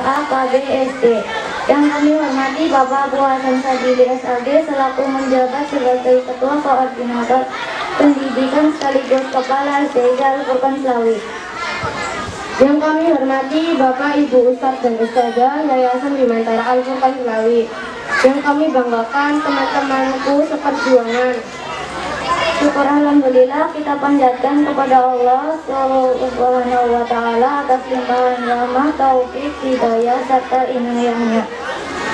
LA SD. Yang kami hormati Bapak Abu Hasan Sadili SLD selaku menjabat sebagai Ketua Koordinator Pendidikan sekaligus Kepala SD Al-Furqan Slawi. Yang kami hormati Bapak Ibu Ustadz dan Ustadzah Yayasan Bimantara Al-Furqan Slawi. Yang kami banggakan teman-temanku seperjuangan. Syukur alhamdulillah kita panjatkan kepada Allah Subhanahu wa taala atas limpahan rahmat, taufik, hidayah serta inayahnya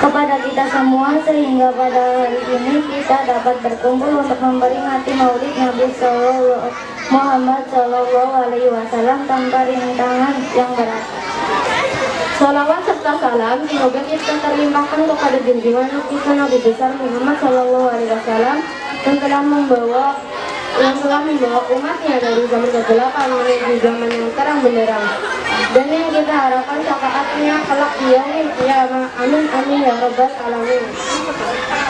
kepada kita semua sehingga pada hari ini kita dapat berkumpul untuk memperingati Maulid Nabi Muhammad Shallallahu Alaihi Wasallam tanpa rintangan yang berat. Salawat serta salam semoga kita terlimpahkan kepada junjungan kita Nabi besar Muhammad Shallallahu Alaihi Wasallam yang telah membawa umatnya dari zaman kegelapan menuju zaman yang terang benderang, dan yang kita harapkan syafaatnya kelak di yaumil qiyamah. Amin amin ya rabbal alamin.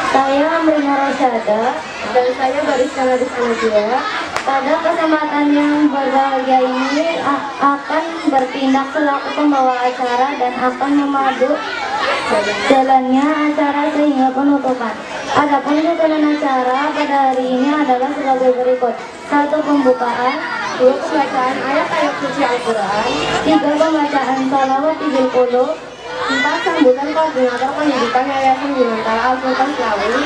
Saya Amrina Rosyada Dan saya Bariska Nadis Anajua. pada kesempatan yang berbahagia ini akan bertindak selaku pembawa acara dan akan memadu jalannya acara sehingga penutupan. Adapun susunan acara pada hari ini adalah sebagai berikut: 1. Pembukaan, 2. Pembacaan ayat-ayat suci Al-Quran, 3. Pembacaan sholawat 70, 4. Sambutan koordinator pendidikan Yayasan Bimantara Al-Furqan Slawi,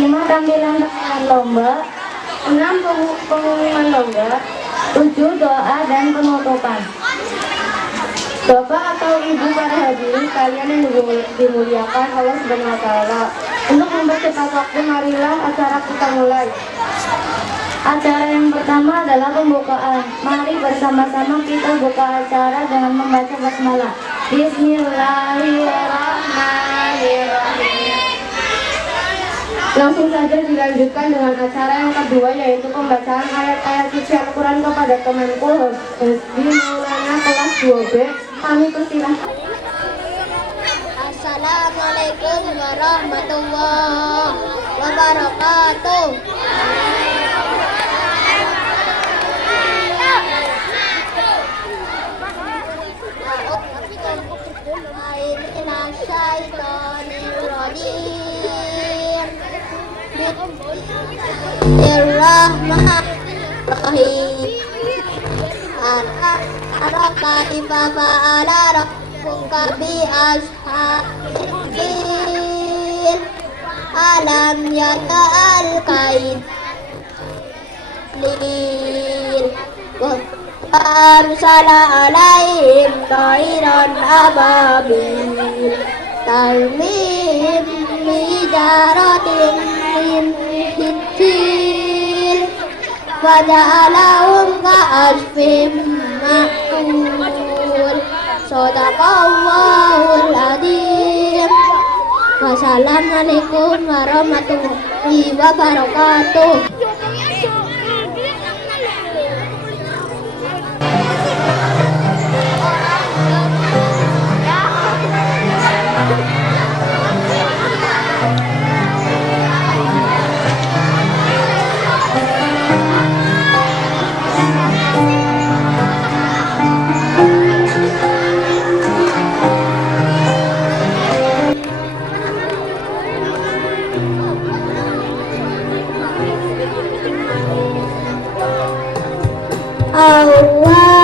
5. Tampilan lomba, 6. Pengumuman lomba, 7. Doa dan penutupan. Bapak atau Ibu para hadirin sekalian yang dimuliakan Allah Subhanahu wa taala. Untuk mempercepat waktu, marilah acara kita mulai. Acara yang pertama adalah pembukaan. Mari bersama-sama kita buka acara dengan membaca basmalah. Bismillahirrahmanirrahim. Langsung saja dilanjutkan dengan acara yang kedua, yaitu pembacaan ayat-ayat suci Al-Quran kepada temanku Hesbi Maulana kelas 2B. Kami persilahkan. Assalamualaikum warahmatullahi wabarakatuh. Bismillahirrahmanirrahim. Araka ibaba ala rabbuka bi ashabil alam yakal kain lil wa arsala alaihim tairan ababil tarmihim bijaratin min hijil waja'alahum ka'asfim ma'kul. Shadaqallahul adzim. Wassalamualaikum warahmatullahi wabarakatuh.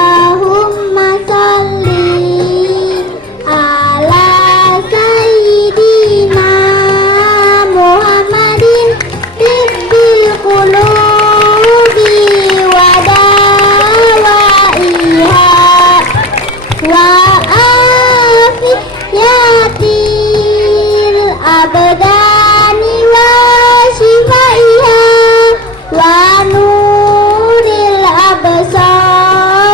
Allahumma salli ala sayyidina Muhammadin tibbil qulubi wa dawaiha wa afiyatil abdani wa shifaiha wa nuril absar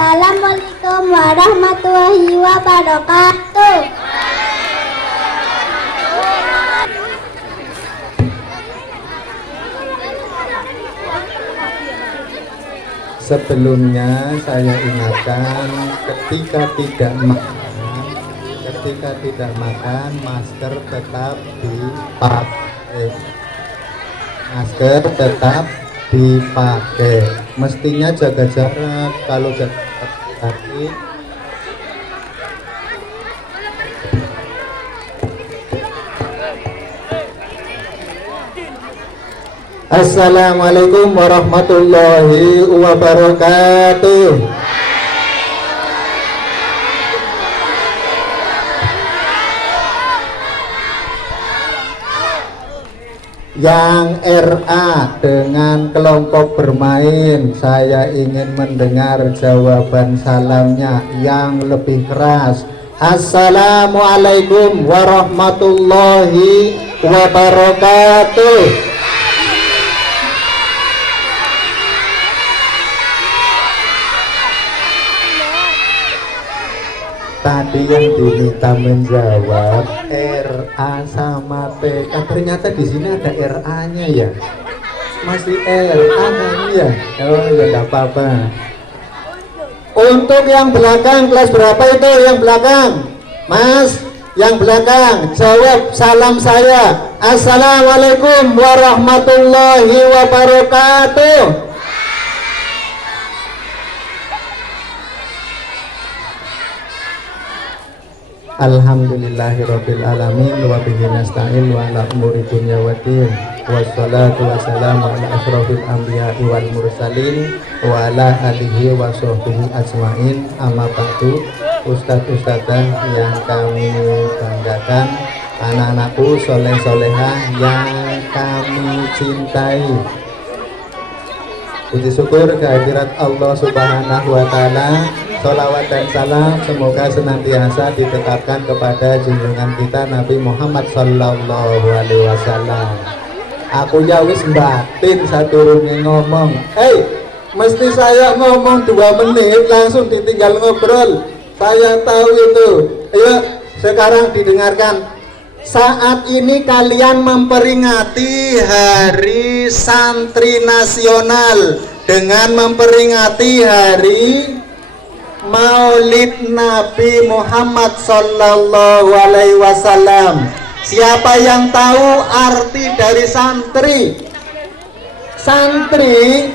Assalamualaikum warahmatullahi wabarakatuh. Sebelumnya saya ingatkan ketika tidak makan masker tetap dipakai. Masker tetap dipakai. Mestinya jaga jarak. Kalau jaga jarak Assalamualaikum warahmatullahi wabarakatuh. Yang RA dengan kelompok bermain, saya ingin mendengar jawaban salamnya yang lebih keras. Assalamualaikum warahmatullahi wabarakatuh. Tadi yang diminta menjawab RA sama PK, ternyata di sini ada RA-nya ya, masih RA kan ya? Oh ya nggak apa-apa. Untuk yang belakang kelas berapa itu yang belakang? Mas, yang belakang jawab salam saya. Assalamualaikum warahmatullahi wabarakatuh. Alhamdulillahirabbil alamin wa bihi nasta'in wa ala umuri dunya waddin wassalatu wassalamu ala asrofil anbiya'i wal mursalin wa ala alihi wa sahbihi ajmain. Amma ba'du. Ustadz-ustadzah yang kami banggakan, anak-anakku soleh-solehah yang kami cintai, puji syukur kehadirat Allah Subhanahu wa Ta'ala. Sholawat dan salam semoga senantiasa ditetapkan kepada junjungan kita Nabi Muhammad Sallallahu Alaihi Wasallam. Aku ya wis batin saturunge ngomong. Mesti saya ngomong 2 menit langsung ditinggal ngobrol. Saya tahu itu. Ayo sekarang didengarkan. Saat ini kalian memperingati Hari Santri Nasional dengan memperingati Hari Maulid Nabi Muhammad Sallallahu Alaihi Wasallam. Siapa yang tahu arti dari santri? Santri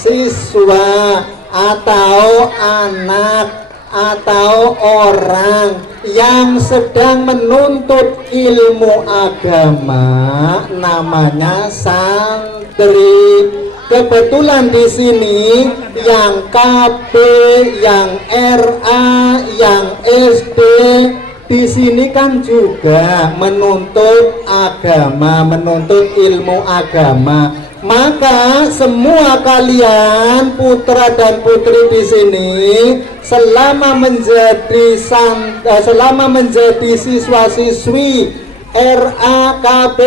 siswa atau anak atau orang yang sedang menuntut ilmu agama, namanya santri. Kebetulan di sini yang KB, yang RA, yang SD di sini kan juga menuntut agama, menuntut ilmu agama. Maka semua kalian putra dan putri di sini selama menjadi siswa-siswi RA, KB,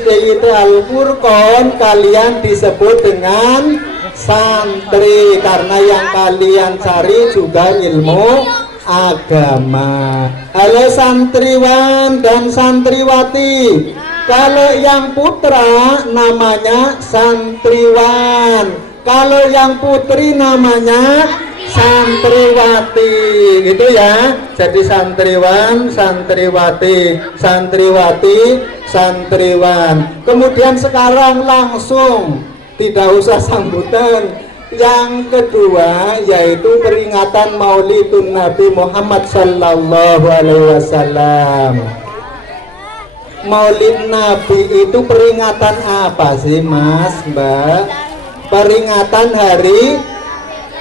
SDIT Al-Furqon, kalian disebut dengan santri karena yang kalian cari juga ilmu agama. Halo santriwan dan santriwati, kalau yang putra namanya santriwan, kalau yang putri namanya santriwati, gitu ya. Jadi santriwan, santriwati, santriwati, santriwan. Kemudian sekarang langsung, tidak usah sambutan. Yang kedua yaitu peringatan Maulidun Nabi Muhammad Sallallahu Alaihi Wasallam. Maulid Nabi itu peringatan apa sih Mas, Mbak? Peringatan hari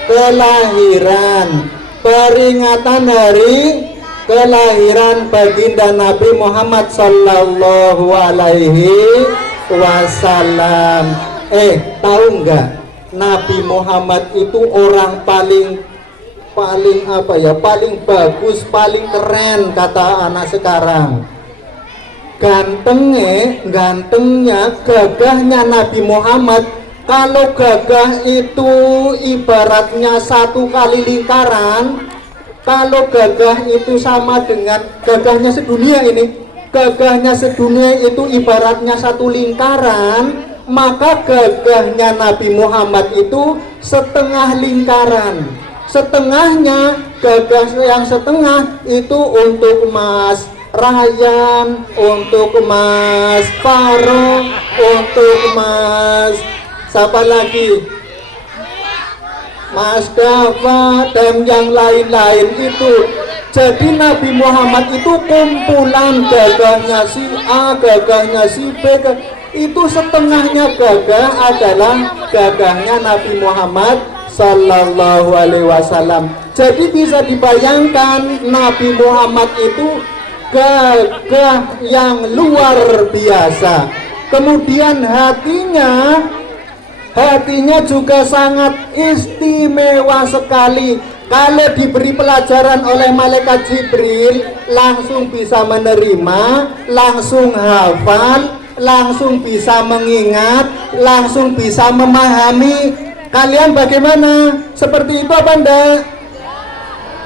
kelahiran, peringatan hari kelahiran baginda Nabi Muhammad Sallallahu Alaihi Wasallam. Tahu nggak, Nabi Muhammad itu orang paling apa ya, paling bagus, paling keren kata anak sekarang. Gantengnya, gagahnya Nabi Muhammad Kalau gagah itu ibaratnya satu kali lingkaran, kalau gagah itu sama dengan gagahnya sedunia ini, gagahnya sedunia itu ibaratnya satu lingkaran, maka gagahnya Nabi Muhammad itu setengah lingkaran. Setengahnya, gagah yang setengah itu untuk Mas Ryan, untuk Mas Faro, untuk Mas siapa lagi, Mas Dava dan yang lain-lain itu. Jadi Nabi Muhammad itu kumpulan gagahnya si A, gagahnya si B, itu setengahnya gagah adalah gagahnya Nabi Muhammad Sallallahu Alaihi Wasallam. Jadi bisa dibayangkan Nabi Muhammad itu gagah yang luar biasa. Kemudian hatinya juga sangat istimewa sekali. Kalau diberi pelajaran oleh malaikat Jibril, langsung bisa menerima, langsung hafal, langsung bisa mengingat, langsung bisa memahami. Kalian bagaimana? Seperti itu apa enggak?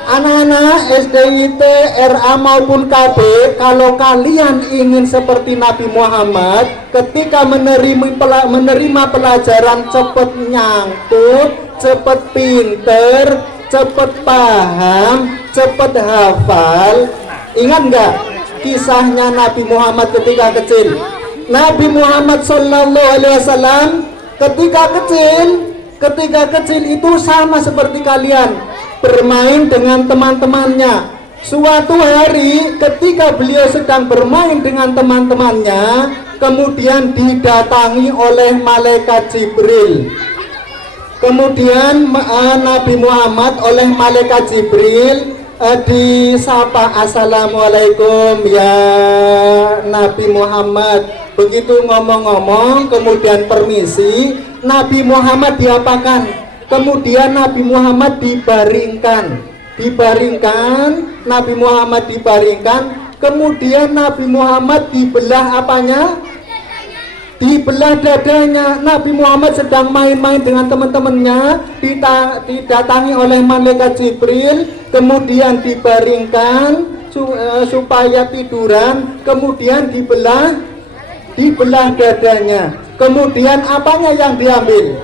Anak-anak SDIT, RA maupun KB, kalau kalian ingin seperti Nabi Muhammad, ketika menerima pelajaran cepat nyangkut, cepat pinter, cepat paham, cepat hafal. Ingat nggak kisahnya Nabi Muhammad ketika kecil? Nabi Muhammad Sallallahu Alaihi Wasallam ketika kecil itu sama seperti kalian, bermain dengan teman-temannya. Suatu hari ketika beliau sedang bermain dengan teman-temannya, kemudian didatangi oleh malaikat Jibril. Kemudian Nabi Muhammad oleh malaikat Jibril disapa, "Assalamualaikum ya Nabi Muhammad." Begitu ngomong-ngomong, kemudian permisi, Nabi Muhammad diapakan? Kemudian Nabi Muhammad dibaringkan, Nabi Muhammad dibaringkan, kemudian Nabi Muhammad dibelah apanya? Dibelah dadanya. Nabi Muhammad sedang main-main dengan teman-temannya, didatangi oleh malaikat Jibril, kemudian dibaringkan supaya tiduran, kemudian dibelah dadanya. Kemudian apanya yang diambil?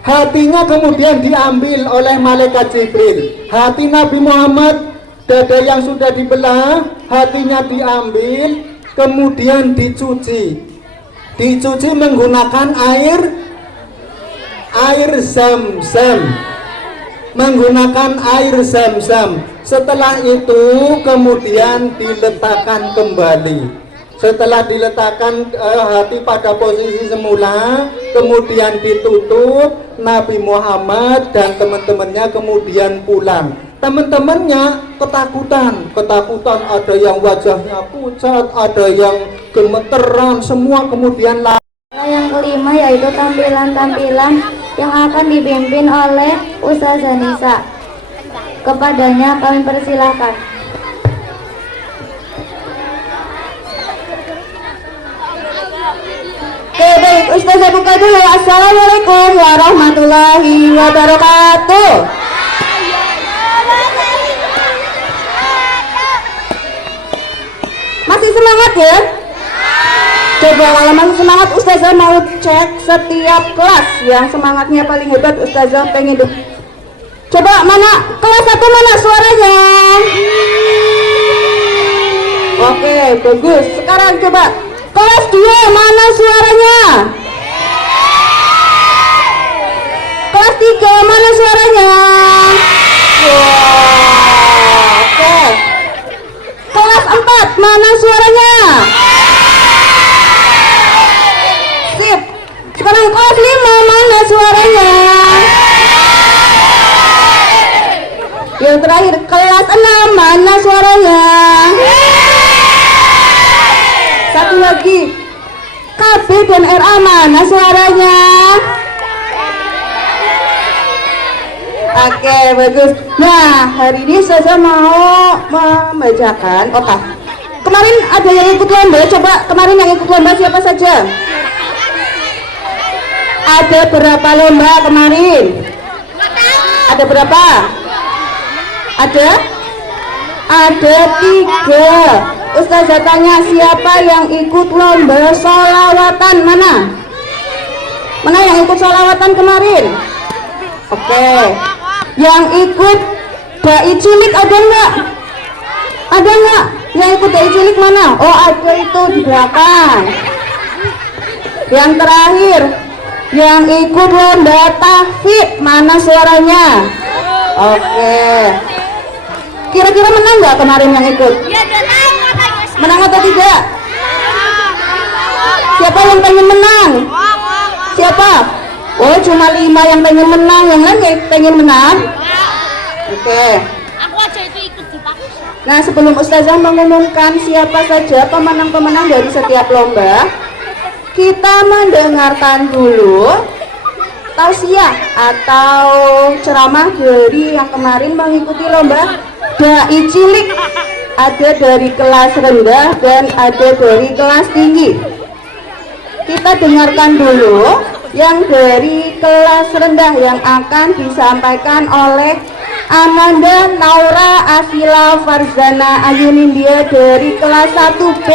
Hatinya kemudian diambil oleh malaikat Jibril. Hati Nabi Muhammad, dada yang sudah dibelah, hatinya diambil, kemudian dicuci menggunakan air zam-zam, setelah itu kemudian diletakkan kembali. Setelah diletakkan hati pada posisi semula, kemudian ditutup, Nabi Muhammad dan teman-temannya kemudian pulang. Teman-temannya ketakutan, ada yang wajahnya pucat, ada yang gemeteran, semua kemudian Yang kelima yaitu tampilan-tampilan yang akan dipimpin oleh Ustazah Nisa. Kepadanya kami persilahkan. Oke, baik, Ustazah buka dulu. Assalamualaikum warahmatullahi wabarakatuh. Masih semangat ya? Coba kalau masih semangat, Ustazah mau cek setiap kelas yang semangatnya paling hebat. Ustazah pengen dulu. Coba mana kelas 1 mana suaranya? Oke, bagus. Sekarang coba kelas 2 mana suaranya? Kelas 3 mana suaranya? Wah, oke. Kelas 4 mana suaranya? Sip. Sekarang kelas 5 mana suaranya? Yang terakhir kelas 6 mana suaranya? Satu lagi, KB dan RA mana suaranya? Oke, bagus. Nah, hari ini saya mau membacakan. Oke. Kemarin ada yang ikut lomba. Coba kemarin yang ikut lomba siapa saja? Ada berapa lomba kemarin? Ada berapa? Ada 3. Ustazah tanya, siapa yang ikut lomba sholawatan? Mana yang ikut sholawatan kemarin? Oke. Yang ikut dai cilik ada enggak? Ada enggak? Yang ikut dai cilik mana? Oh, ada itu di belakang. Yang terakhir, yang ikut lomba tahfidz, mana suaranya? Oke. Kira-kira menang nggak kemarin yang ikut? Menang atau tidak? Siapa yang pengen menang? Siapa? Oh, cuma 5 yang pengen menang, yang lain pengen menang. Oke. Aku aja itu ikut di Pak. Nah, sebelum Ustazah mengumumkan siapa saja pemenang-pemenang dari setiap lomba, kita mendengarkan dulu tausiah atau ceramah dari yang kemarin mengikuti lomba dai cilik. Ada dari kelas rendah dan ada dari kelas tinggi. Kita dengarkan dulu yang dari kelas rendah yang akan disampaikan oleh Ananda Naura Asila Farzana Ayunindya dari kelas 1B.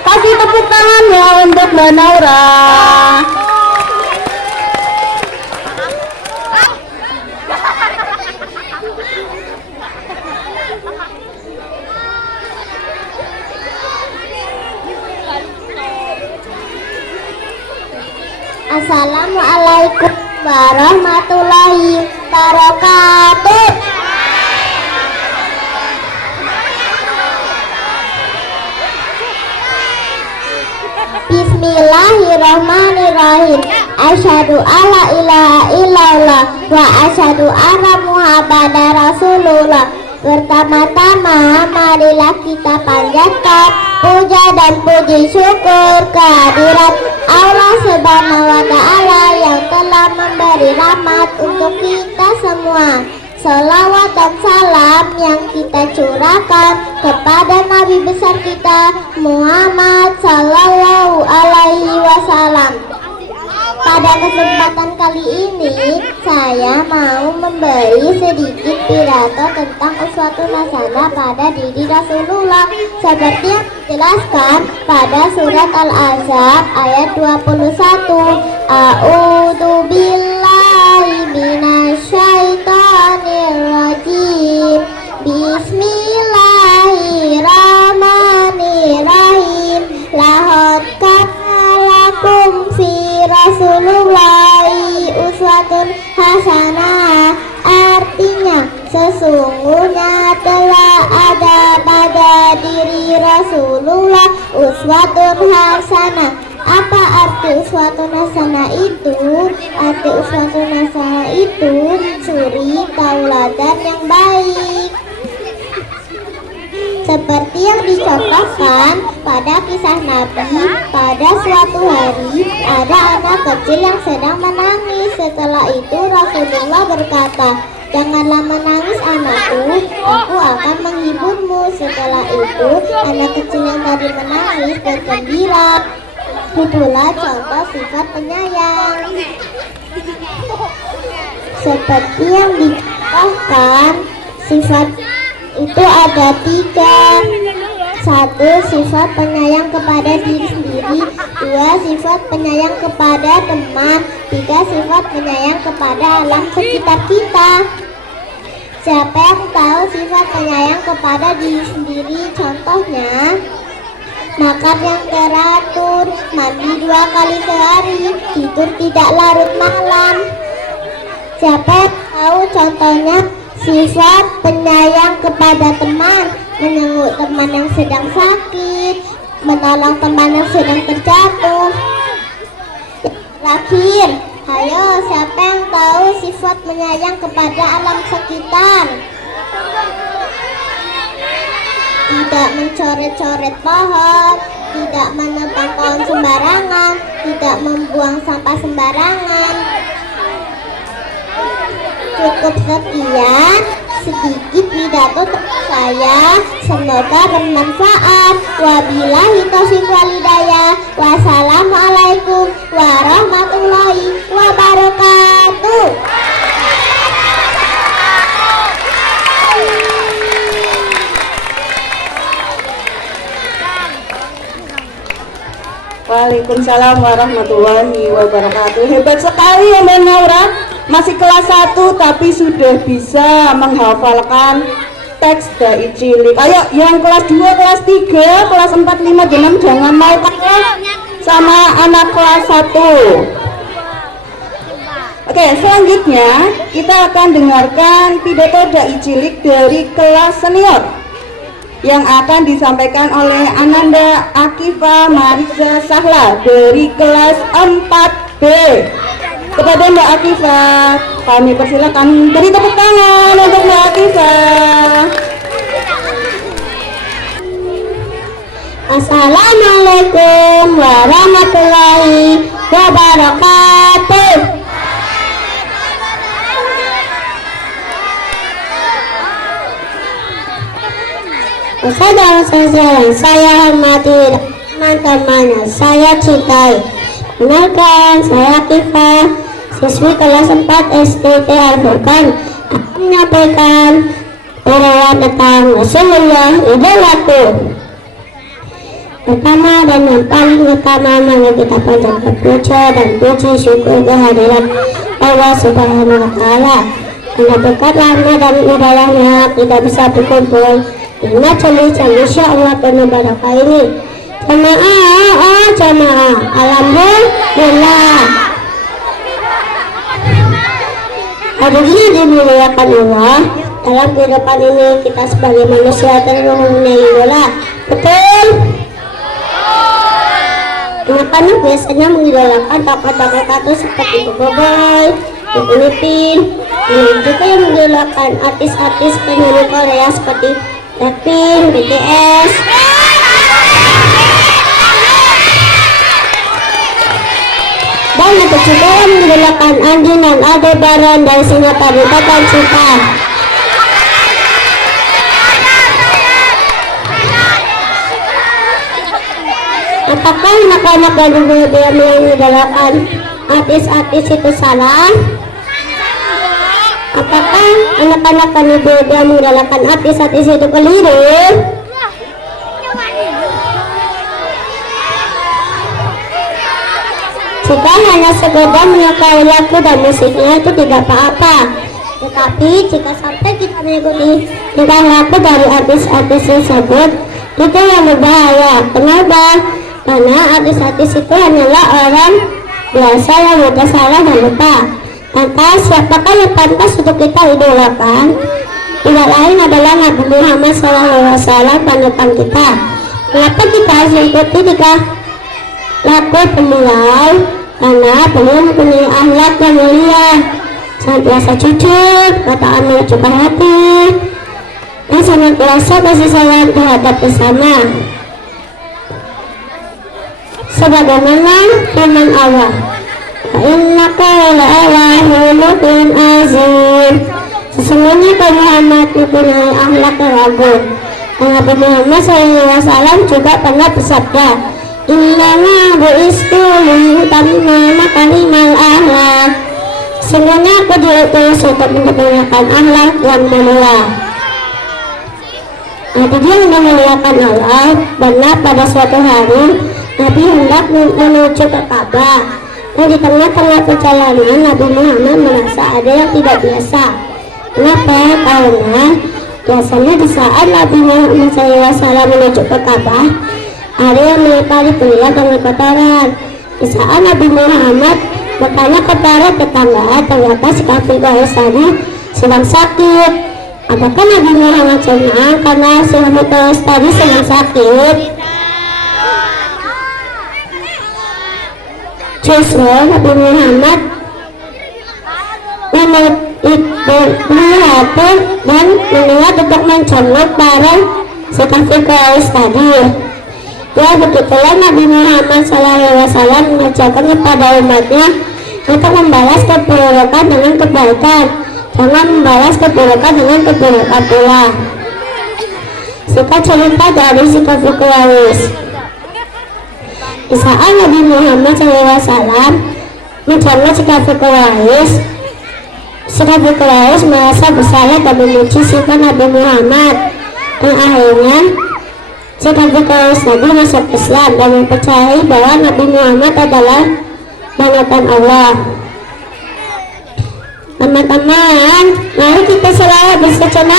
Kasih tepuk tangan ya untuk Mbak Naura. Assalamualaikum warahmatullahi wabarakatuh. Bismillahirrahmanirrahim. Asyhadu alla ilaha illallah wa asyhadu anna Muhammadar Rasulullah. Pertama-tama marilah kita panjatkan puja dan puji syukur kehadirat Allah Subhanahu wa Ta'ala yang telah memberi rahmat untuk kita semua. Salawat dan salam yang kita curahkan kepada Nabi besar kita Muhammad Sallallahu Alaihi Wasallam. Pada kesempatan kali ini saya mau memberi sedikit pidato tentang uswatun hasanah pada diri Rasulullah seperti yang dijelaskan pada surat Al-Ahzab ayat 21. A'udzu billahi minasyaitonir rajim. Bismillahirrahmanirrahim. Lahad lakum fi Rasulullahi uswatun hasanah. Artinya sesungguhnya telah ada pada diri Rasulullah uswatun hasanah. Apa arti uswatun hasanah itu? Arti uswatun hasanah itu suri tauladan yang baik, seperti yang dicontohkan pada kisah Nabi. Pada suatu hari ada anak kecil yang sedang menangis. Setelah itu Rasulullah berkata, "Janganlah menangis anakku, aku akan menghiburmu." Setelah itu anak kecil yang tadi menangis bergembira. Itulah contoh sifat penyayang. Seperti yang dicontohkan, sifat itu ada 3. 1. Sifat penyayang kepada diri sendiri. 2. Sifat penyayang kepada teman. 3. Sifat penyayang kepada alam sekitar kita. Siapa yang tahu sifat penyayang kepada diri sendiri? Contohnya, makan yang teratur, mandi 2 kali sehari, tidur tidak larut malam. Siapa yang tahu contohnya? Sifat penyayang kepada teman, menjenguk teman yang sedang sakit, menolong teman yang sedang terjatuh. Terakhir, ayo siapa yang tahu sifat menyayang kepada alam sekitar? Tidak mencoret-coret pohon, tidak menebang pohon sembarangan, tidak membuang sampah sembarangan. Cukup sekian sedikit pidato saya, semoga bermanfaat. Wabillahi taufiq wal hidayah. Wassalamualaikum warahmatullahi wabarakatuh. Waalaikumsalam warahmatullahi wabarakatuh. Hebat sekali ya Mbak Naura. Masih kelas 1 tapi sudah bisa menghafalkan teks dai cilik. Ayo yang kelas 2, kelas 3, kelas 4, 5, 6 jangan mau kalah sama anak kelas 1. Oke, selanjutnya kita akan dengarkan pidato dai cilik dari kelas senior yang akan disampaikan oleh Ananda Akifa Mariza Sahla dari kelas 4B. Kepada Mbak Akifa, kami persilakan beri tepuk tangan untuk Mbak Akifa. Assalamualaikum warahmatullahi wabarakatuh. Saudara-saudara yang saya hormati, teman-teman yang saya cintai, kenalkan saya Akifa, siswi kelas 4 SDT Al-Furqan, akan menyampaikan uraian tentang Rasulullah idolaku. Pertama dan yang paling utama, mari kita panjatkan puja dan puji syukur kehadirat Allah Subhanahu wa Ta'ala, karena berkat rahmat dan idolahnya kita bisa berkumpul di majelis yang insya Allah penuh barokah ini. Jamaah, alhamdulillah. Hadirin dimuliakan Allah, dalam kehidupan ini kita sebagai manusia tentu mempunyai idola. Betul? Anak-anak biasanya mengidolakan tokoh-tokoh kartun seperti Boboiboy, Upin Ipin, dan juga yang mengidolakan artis-artis penyanyi Korea seperti Blackpink, BTS. Dan itu juga yang mengidolakan Andin dan Aldebaran dari sinetron Ikatan Cinta. Apakah anak-anak dan ibu-ibu yang mengidolakan artis-artis itu salah? Apakah anak-anak dan ibu-ibu yang mengidolakan artis-artis itu keliru? Jika hanya sekedar menyukai lagu dan musiknya itu tidak apa-apa. Tetapi jika sampai kita mengikuti tingkah laku dari artis-artis tersebut, itu yang berbahaya. Kenapa? Karena artis-artis itu hanyalah orang biasa yang mudah salah dan lupa. Lantas siapakah yang pantas untuk kita idolakan? Tidak lain adalah Nabi Muhammad SAW, panutan kita. Kenapa kita harus mengikuti tingkah laku beliau? Karena beliau mempunyai akhlak yang mulia, senantiasa jujur, kata amal juga hati, dan senantiasa kasih sayang terhadap bersama. Sebagaimana firman Allah, innaka la'ala khuluqin azim. Sesungguhnya Nabi Muhammad mempunyai akhlak yang agung. Nabi Muhammad SAW juga pernah bersabda, innama bu'istu liutamma makarimal akhlak. Sesungguhnya aku diutus untuk menyempurnakan akhlak yang mulia. Nabi yang memuliakan Allah, benar pada suatu hari Nabi hendak menuju ke Ka'bah, dan di tengah-tengah perjalanan Nabi Muhammad merasa ada yang tidak biasa. Kenapa? Karena biasanya di saat Nabi Muhammad SAW menuju ke Ka'bah, ada yang melempari beliau dengan kotoran. Di saat Nabi Muhammad bertanya kepada tetangga, ternyata si kafir Quraisy tadi sedang sakit. Apakah Nabi Muhammad senang karena si kafir Quraisy tadi sedang sakit? Justru Nabi Muhammad melihat dan melihat untuk menjenguk para si kafir Quraisy tadi. Ya, begitulah Nabi Muhammad SAW mengajarkan kepada umatnya untuk membalas keburukan dengan kebaikan, jangan membalas keburukan dengan keburukan pula. Suka cerita dari si kafir Quraisy. Di saat Nabi Muhammad SAW menjenguk si kafir Quraisy merasa bersalah dan memuji sifat Nabi Muhammad, dan akhirnya sebagai kaum Nabi masuk Islam dan mempercayai bahwa Nabi Muhammad adalah panutan Allah. Teman-teman, mari kita selalu bersama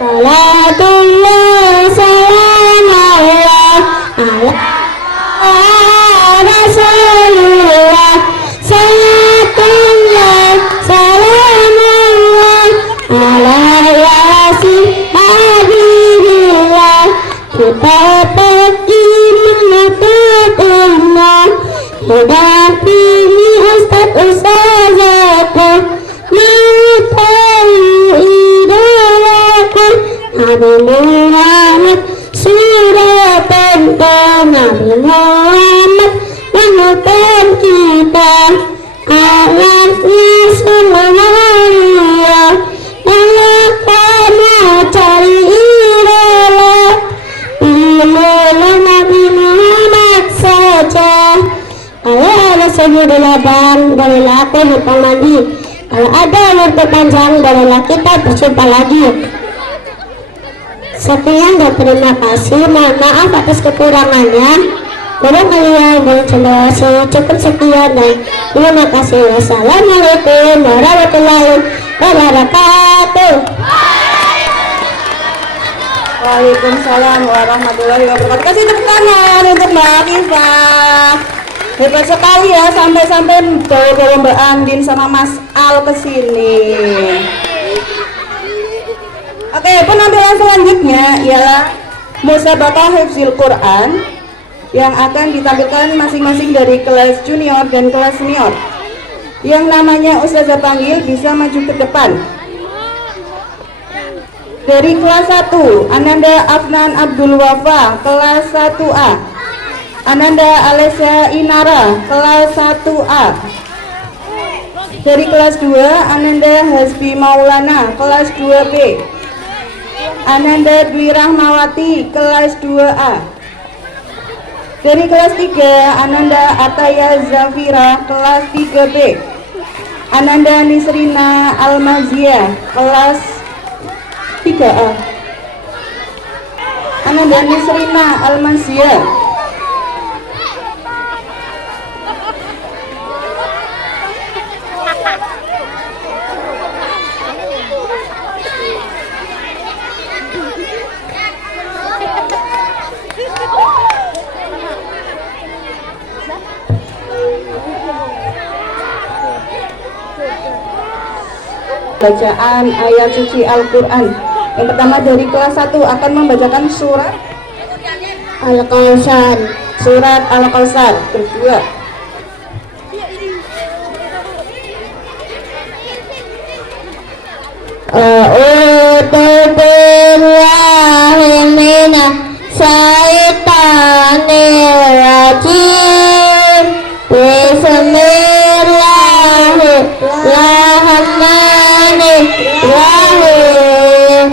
salatullah salamullah ala Rasulullah, salatullah salamullah ala yasin habibillah. Kita pergi menuntutullah, mendampingi ustaz-ustazatku, mengetahui idolaku Nabi Muhammad, sudah tentang Nabi Muhammad menuntun kita. Alatnya semua mulia, yang karena cari idola, ilmu Nabi Muhammad saja. Kalau ada sejudul abang, bolehlah aku numpang mandi. Kalau ada waktu panjang, bolehlah kita berjumpa lagi. Sekian dan terima kasih. Mohon maaf atas kekurangannya. Kurang kalian bercanda, cukup sekian dan terima kasih. Wassalamualaikum warahmatullahi wabarakatuh. Waalaikumsalam warahmatullahi wabarakatuh. Kasih tepuk tangan untuk Mbak Kifa. Hebat sekali ya, sampai-sampai bawa Mbak Andin sama Mas Al kesini. Oke, penampilan selanjutnya ialah musabaqah hifzil Quran yang akan ditampilkan masing-masing dari kelas junior dan kelas senior. Yang namanya Ustazah panggil bisa maju ke depan. Dari kelas 1, Ananda Afnan Abdul Wafa, kelas 1A. Ananda Alesya Inara, kelas 1A. Dari kelas 2, Ananda Hasbi Maulana, kelas 2B. Ananda Dwi Rahmawati, kelas 2A. Dari kelas 3, Ananda Ataya Zafira, kelas 3B. Ananda Nisrina Almazia, kelas 3A. Ananda Nisrina Almazia. Bacaan ayat suci Al-Quran. Yang pertama dari kelas 1 akan membacakan surat Al-Kautsar. Surat Al-Kautsar. Kedua, A'udzu billahi minas syaitonir rajim. Bismillahirrahmanirrahim.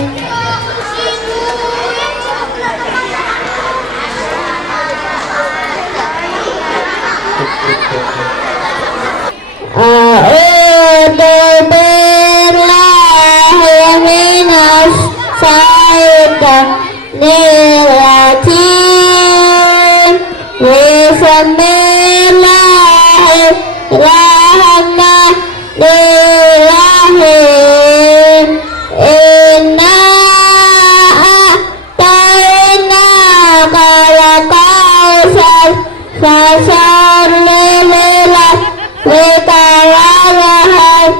A'udzu billahi minas syaitonir rajim. Bismillahirrahmanirrahim. Inna a'tainaka al-kautsar fasholli lirabbika wanhar.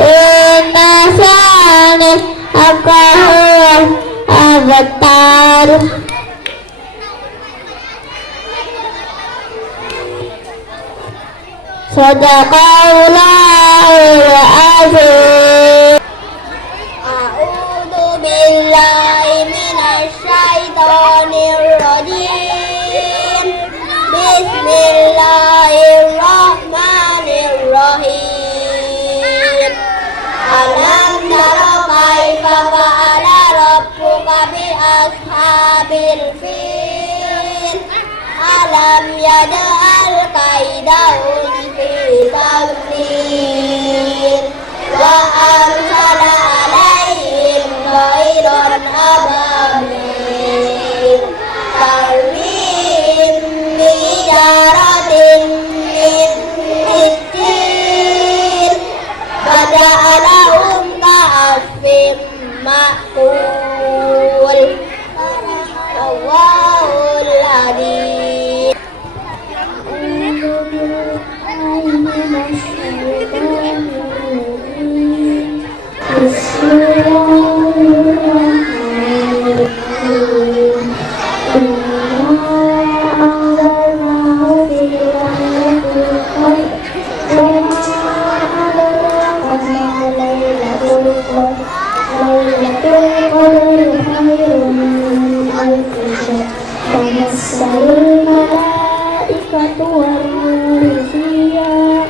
Inna shani'aka huwal abtar. Sadaqallahul azim. A'udzu billahi minasy syaithanir rajim. Bismillahirrahmanirrahim. Alam tara kaifa fa'ala rabbuka bi ashabil fil. Alam yaj'al kaidahum fi tadlil wa arsala alaihim ghairan ababil الملائكة والروح فيها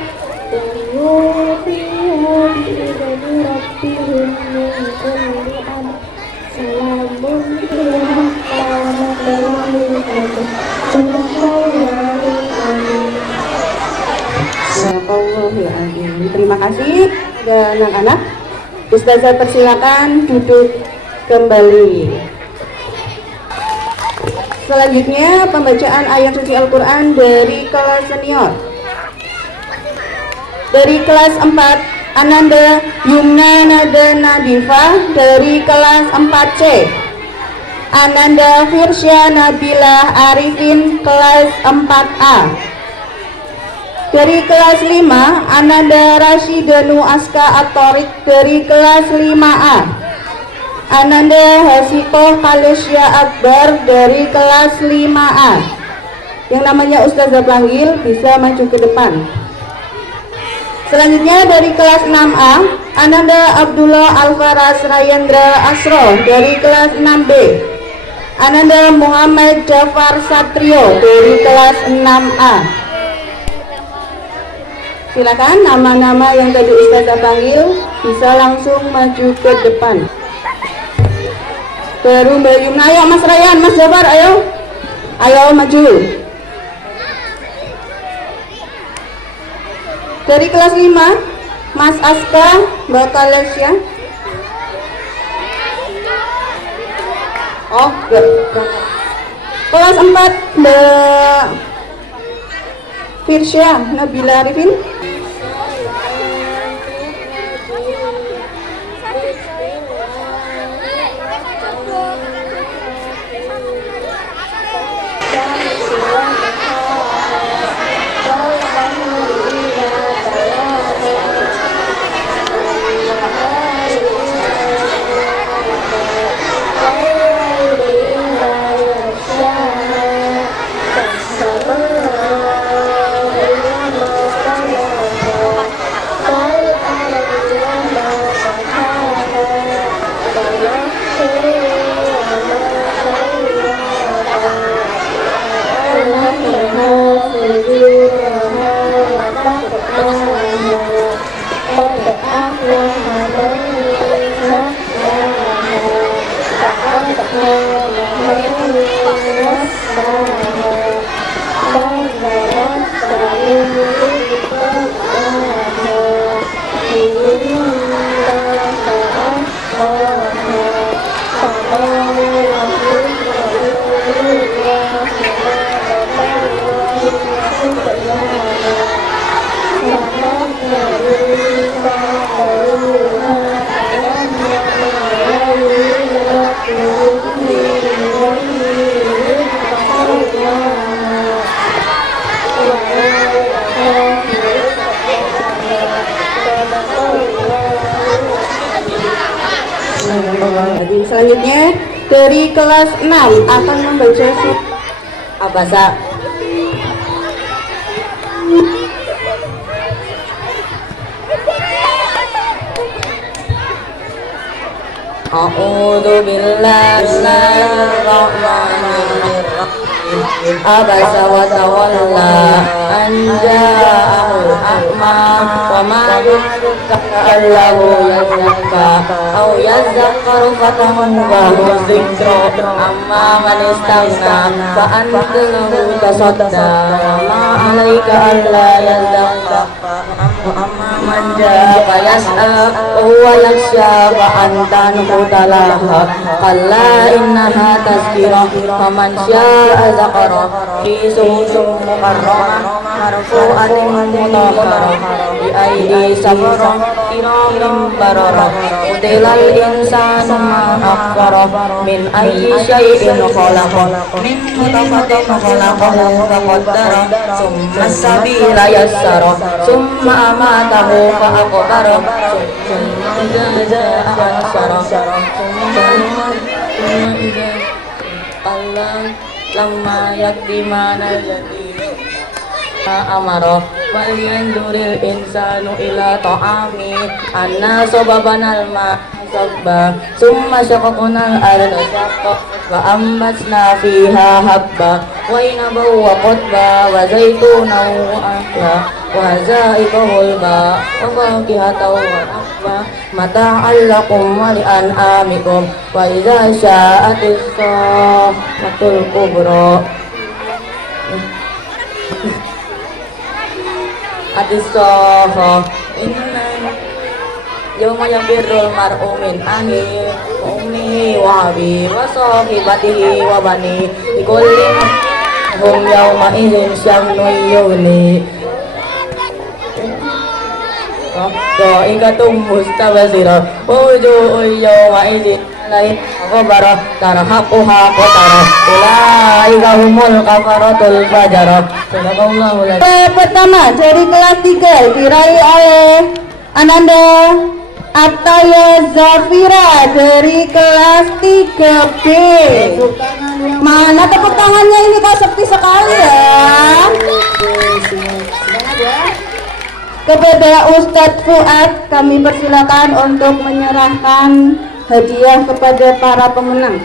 والروح فيها بإذن ربهم من كل أمر سلام هي حتى مطلع الفجر صدق الله العظيم. Sadaqallahul Azim. Terima kasih dan anak-anak. Ustazah persilakan duduk kembali. Selanjutnya pembacaan ayat suci Al-Quran dari kelas senior. Dari kelas 4 Ananda Yumna Nada Nadifah. Dari kelas 4C Ananda Firsya Nabila Arifin kelas 4A. Dari kelas 5 Ananda Rasyidanu Aska Atorik dari kelas 5A. Ananda Hasikoh Kalesya Akbar dari kelas 5A. Yang namanya Ustazah panggil bisa maju ke depan. Selanjutnya dari kelas 6A Ananda Abdullah Alfaras Rayendra Asro dari kelas 6B. Ananda Muhammad Jafar Satrio dari kelas 6A. Silakan nama-nama yang tadi Ustazah panggil bisa langsung maju ke depan. Baru Mbak Yumna, ayo Mas Rayan, Mas Jafar, ayo. Ayo maju. Dari kelas 5 Mas Aska, Mbak Kalesya. Oh, enggak. Kelas 4 Mbak Firsya Nabila Arifin. Selanjutnya dari kelas 6 akan membaca surat Abasa. A'udzu billahi minasy syaithanir rajim. Abasa wa tawalla an ja'ahul a'ma wa ma yudrika allahu yazakka aw yazakkaru fatanfa'ahu dzikra amma man istaghna fa anta lahu tasadda ma 'alaika alla yazakka amma man ja'aka yas'a wa yakhsha fa anta nutalaha qalla innaha tazkirah faman syaa dzakara fi suhufin mukarramah marfu'atin mutahharah bi aidi safara kiramin bararah utilal insanu ma akfara min ayyi syai'in khalaqa min nutfatin khalaqahu faqaddara summa sabila yassara summa amatahu fa aqbara summa jazaa'a ansara summa idza Allah lamma yakdimana jadi amaro wal yanzuril insanu ila ta'ami anna sababanal ma صبا ثم شققنا الأرض شقا وأنبتنا فيها حبا وعنبا وقضبا وزيتونا وأكلا وحدائق غلبا وفاكهة ونخلا متاعا لكم ولأنعامكم وإذا شاءت الصاخة الكبرى Adisoho Yawma yafirrul mar'u min akhihi wa ummihi wa abihi wa sahibatihi wa banihi likulli hum yawma idzin syamnun yughni Dhaikatum mustabsirah wa wujuhun yawma idzin lain ghabara tarhaquha qatara ulaika humul kafaratul fajara. Sadaqallahul adzim. Pertama dari kelas 3 diraih oleh Ananda Ataya Zafira dari kelas 3B. Mana tepuk tangannya ini kok sepi sekali ya. Kepada Ustadz Fuad kami persilakan untuk menyerahkan hadiah kepada para pemenang.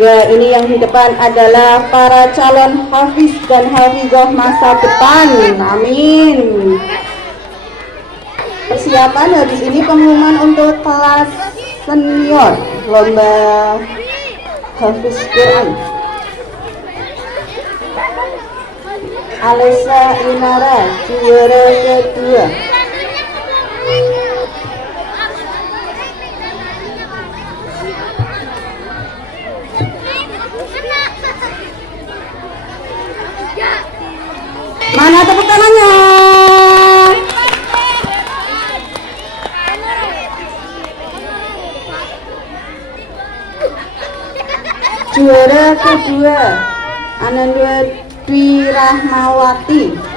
Ya, ini yang di depan adalah para calon hafiz dan hafizah masa depan. Amin. Persiapan habis ini pengumuman untuk kelas senior lomba hafiz Quran. Alisa Inara juara kedua. Mana tepuk tangannya? Juara kedua Ananda Dwi Rahmawati.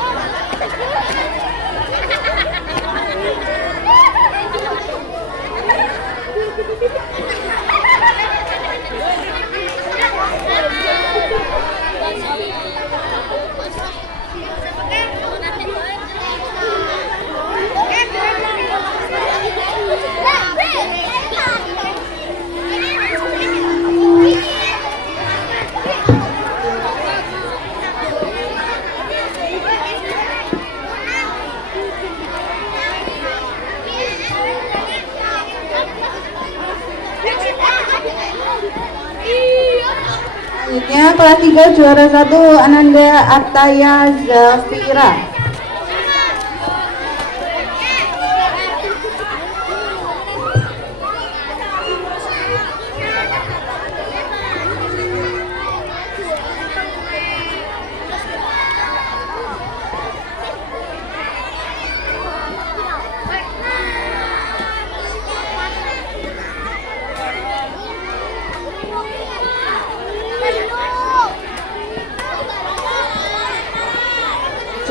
Selanjutnya kelas 3 juara 1 Ananda Ataya Zafira.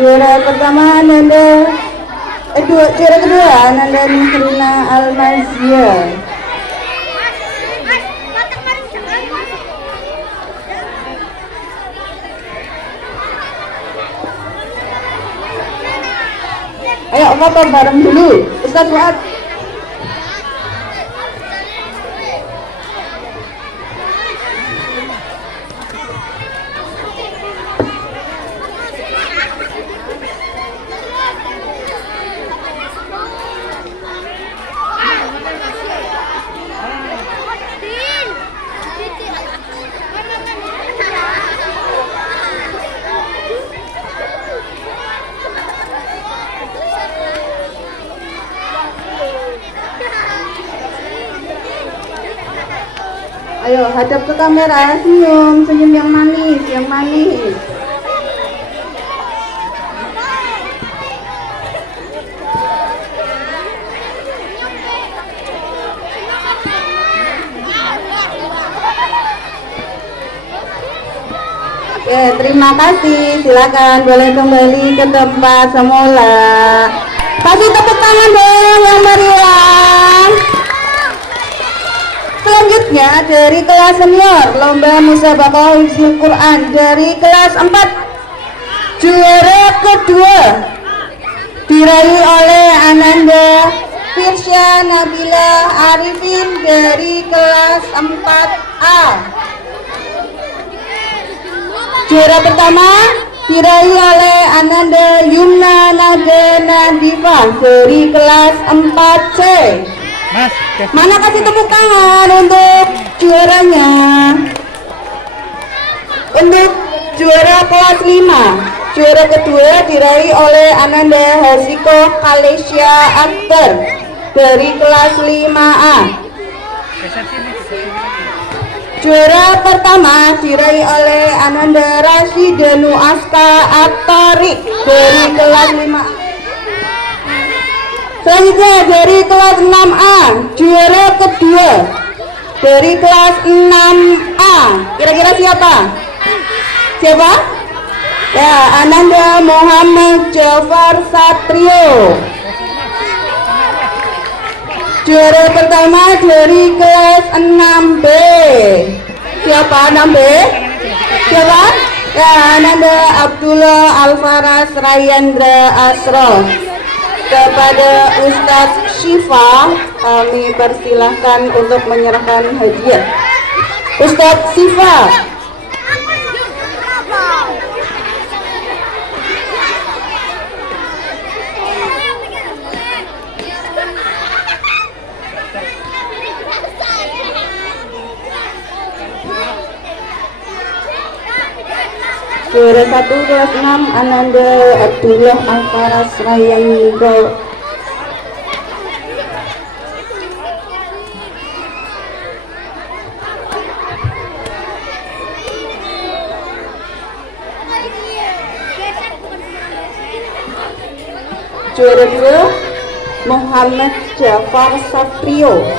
Juara pertama Ananda juara kedua Ananda Nisrina Almazia. Ayo foto bareng dulu Ustaz Fuad. Ayo hadap ke kamera, senyum, senyum yang manis, yang manis. Oke, terima kasih. Silakan boleh kembali ke tempat semula. Kasih tepuk tangan dong yang meriah. Selanjutnya dari kelas senior lomba musabaqah hifdzul Quran dari kelas 4 juara kedua diraih oleh Ananda Firsya Nabila Arifin dari kelas 4A. Juara pertama diraih oleh Ananda Yumna Nada Nadifa dari kelas 4C. Mana kasih tepuk tangan untuk juaranya? Untuk juara kelas 5, juara kedua diraih oleh Ananda Hasiko Kalesia Akbar dari kelas 5A. Juara pertama diraih oleh Ananda Rasidanu Aska Atarik dari kelas 5A. Selanjutnya dari kelas 6A, juara kedua dari kelas 6A. Kira-kira siapa? Siapa? Ya, Ananda Muhammad Jafar Satrio. Juara pertama dari kelas 6B. Siapa 6B? Siapa? Ya, Ananda Abdullah Alfaras Rayandra Asro. Kepada Ustadz Syifa kami persilahkan untuk menyerahkan hadiah. Ustadz Syifa. Juara 1 kelas 6 Ananda Abdullah Alfaras Rayandra. Juara 2 Muhammad Jafar Satrio.